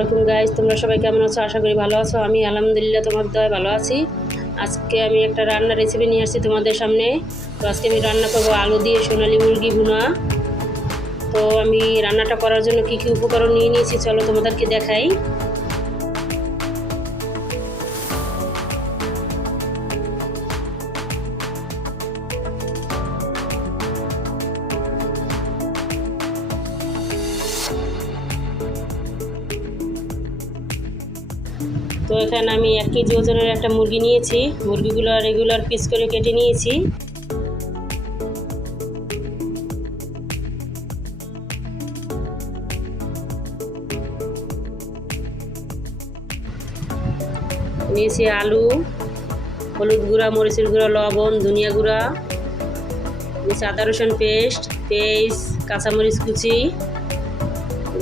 আলাইকুম গাইস, তোমরা সবাই কেমন আছো? আশা করি ভালো আছো। আমি আলহামদুলিল্লাহ তোমার দয়ায় ভালো আছি। আজকে আমি একটা রান্নার রেসিপি নিয়ে আসছি তোমাদের সামনে। তো আজকে আমি রান্না করবো আলু দিয়ে সোনালী মুরগি ভুনা। তো আমি রান্নাটা করার জন্য কি কি উপকরণ নিয়ে নিয়েছি চলো তোমাদেরকে দেখাই। তো এখানে আমি 1 কেজি ওজনের একটা মুরগি নিয়েছি। মুরগিগুলো রেগুলার পিস করে কেটে নিয়েছি। নিয়েছি আলু, হলুদ গুঁড়া, মরিচের গুঁড়া, লবণ, ধনিয়া গুঁড়া, নিয়েছি আদা রসুন পেস্ট, পেঁয়াজ, কাঁচামরিচ কুচি,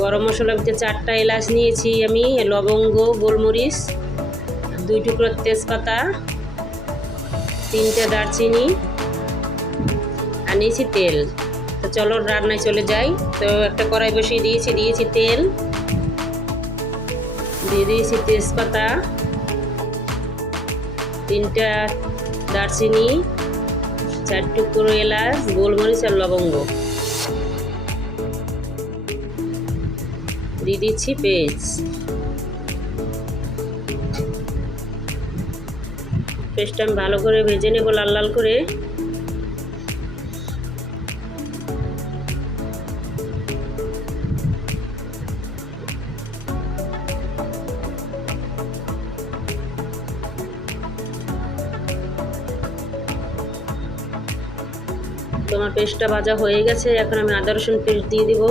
গরম মশলা ভিতরে 4টা এলাচ নিয়েছি আমি, লবঙ্গ, গোলমরিচ, 2 টুকরো তেজপাতা, 3টে দারচিনি আর নিয়েছি তেল। তো চলো রান্নায় চলে যাই। তো একটা কড়াই বসিয়ে দিয়েছি তেল, দিয়ে দিয়েছি তেজপাতা, 3টা দারচিনি, 4 টুকরো এলাচ, গোলমরিচ আর লবঙ্গ, দিয়ে দিচ্ছি পেস্টটা আমি ভালো করে ভেজে নেব লাল লাল করে। তোমার পেস্টটা ভাজা হয়ে গেছে, এখন আমি আদা রসুন পেস্ট দিয়ে দিব।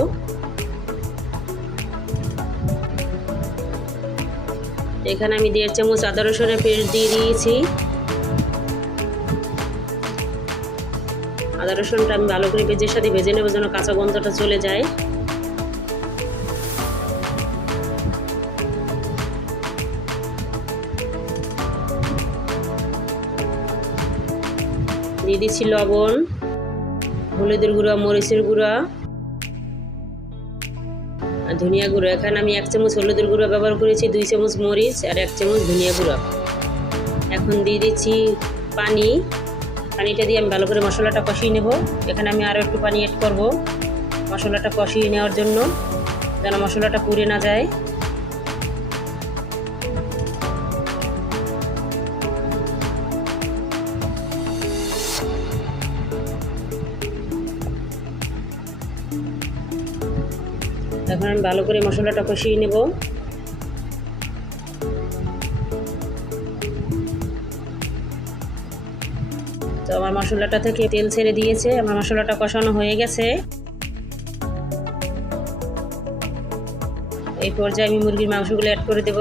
এখানে আমি 1.5 চামচ আদা রসুনের পেস্ট দিয়ে দিয়েছি। আদা রসুনটা আমি ভালো করে পেঁয়াজের সাথে ভেজে নেব যেন কাঁচা গন্ধটা চলে যায়। দিয়ে দিচ্ছি লবণ, হলুদের গুঁড়া, মরিচের গুঁড়া আর ধনিয়া গুঁড়ো। এখানে আমি 1 চামচ হলুদের গুঁড়া ব্যবহার করেছি, 2 চামচ মরিচ আর 1 চামচ ধনিয়া গুঁড়া। এখন দিয়ে দিচ্ছি পানিটা দিয়ে আমি ভালো করে মশলাটা কষিয়ে নেব। এখানে আমি আরও একটু পানি অ্যাড করব মশলাটা কষিয়ে নেওয়ার জন্য, যেন মশলাটা পুড়ে না যায়। এখন আমি ভালো করে মশলাটা কষিয়ে নেব। তো আমার মশলাটা থেকে তেল ছেড়ে দিয়েছে, আমার মশলাটা কষানো হয়ে গেছে। এই পর্যায়ে আমি মুরগির মাংসগুলো অ্যাড করে দেব।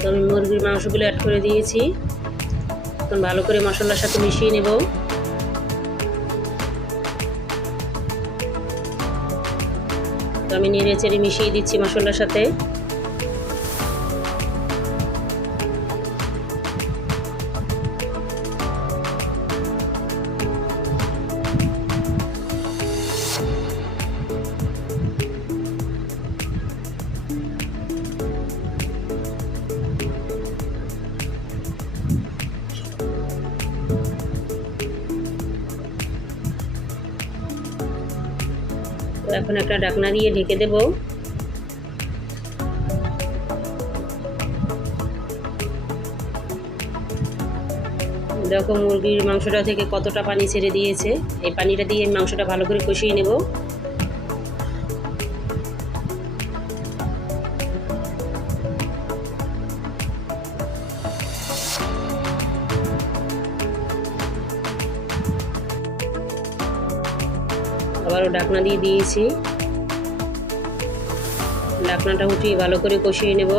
তো আমি মুরগির মাংসগুলো অ্যাড করে দিয়েছি। এখন ভালো করে মশলার সাথে মিশিয়ে নেব। তো আমি নেড়ে চেড়ে মিশিয়ে দিচ্ছি মশলার সাথে। তো এখন একটা ঢাকনা দিয়ে ঢেকে দেব। দেখো মুরগির মাংসটা থেকে কতটা পানি ছেড়ে দিয়েছে। এই পানিটা দিয়ে মাংসটা ভালো করে কষিয়ে নেব। আবারও ঢাকনা দিয়ে দিয়েছি, ঢাকনাটা উঠিয়ে ভালো করে কষিয়ে নেব।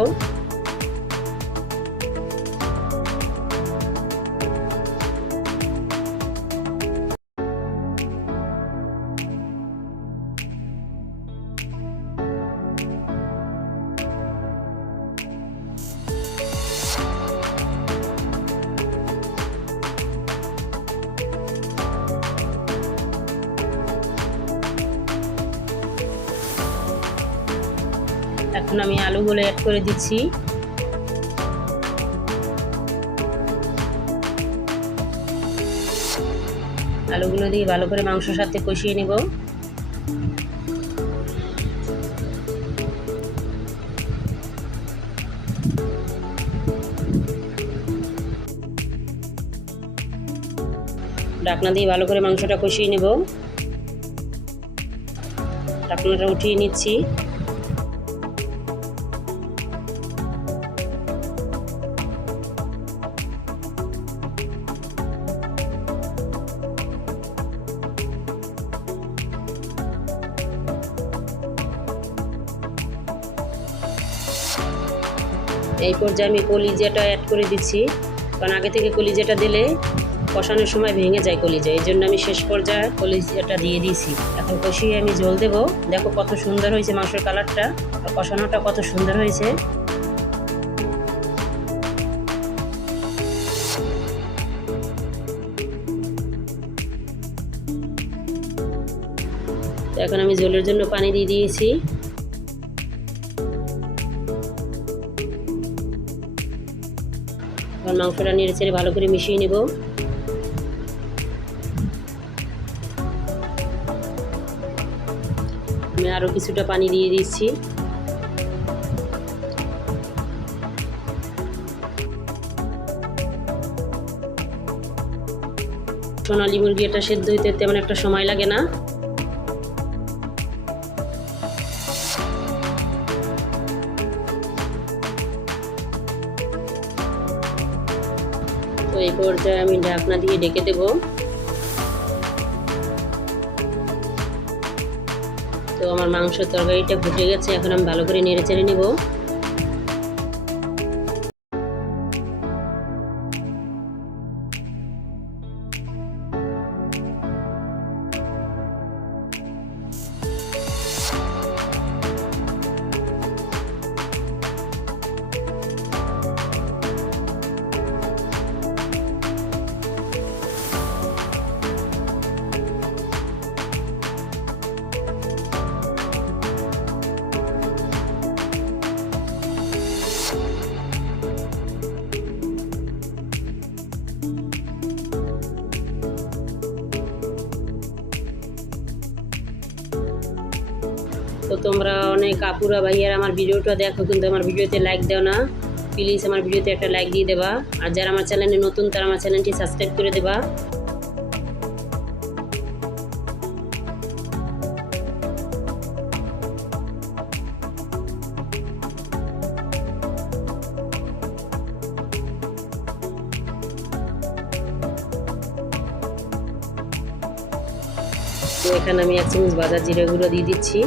এখন আমি আলুগুলো অ্যাড করে দিচ্ছি। আলুগুলো দিয়ে ভালো করে মাংসের সাথে কষিয়ে নেব। ঢাকনা দিয়ে ভালো করে মাংসটা কষিয়ে নেব। ঢাকনাটা উঠিয়ে নিচ্ছি। এই পর্যায়ে আমি কলিজাটা অ্যাড করে দিচ্ছি, কারণ আগে থেকে কলিজাটা দিলে কষানোর সময় ভেঙে যায় কলিজা, এই জন্য আমি শেষ পর্যায়ে কলিজাটা দিয়ে দিয়েছি। এখন কষিয়ে আমি ঝোল দেব। দেখো কত সুন্দর হয়েছে মাংসের কালারটা, আর কষানোটা কত সুন্দর হয়েছে। তো এখন আমি ঝোলের জন্য পানি দিয়ে দিয়েছি। মাংসটা নেড়ে চেড়ে ভালো করে মিশিয়ে নেব। আমি আরও কিছুটা পানি দিয়ে দিচ্ছি। সোনালী মুরগি এটা সেদ্ধ হইতে তেমন একটা সময় লাগে না। তো এই পর্যায়ে আমি ঢাকনা দিয়ে ঢেকে দেব। তো আমার মাংসের তরকারিটা ফুটে গেছে, এখন আমি ভালো করে নেড়ে চেড়ে নেব। তো তোমরা অনেক আপুরা ভাইয়ার আমার ভিডিওটা দেখো, কিন্তু আমার ভিডিওতে লাইক দাও না। প্লিজ আমার ভিডিওতে একটা লাইক দিয়ে দেবা, আর যারা আমার চ্যানেলে নতুন তারা আমার চ্যানেলটি সাবস্ক্রাইব করে দেবা। তো এখানে আমি 1 চামচ ভাজা জিরে গুঁড়ো দিয়ে দিচ্ছি।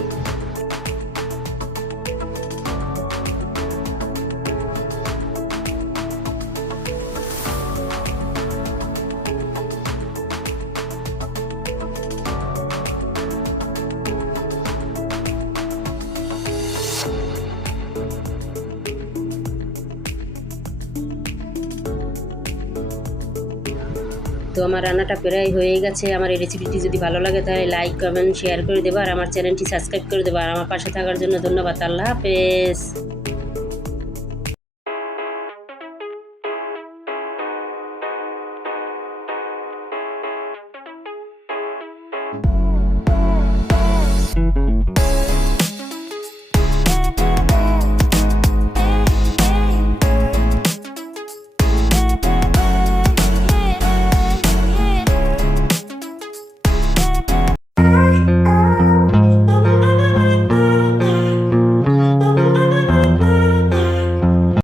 তো আমার রান্নাটা প্রায় হয়ে গেছে। আমার এই রেসিপিটি যদি ভালো লাগে তাহলে লাইক কমেন্ট শেয়ার করে দেবা, আর আমার চ্যানেলটি সাবস্ক্রাইব করে দেবা। আর আমার পাশে থাকার জন্য ধন্যবাদ। আল্লাহ হাফেজ।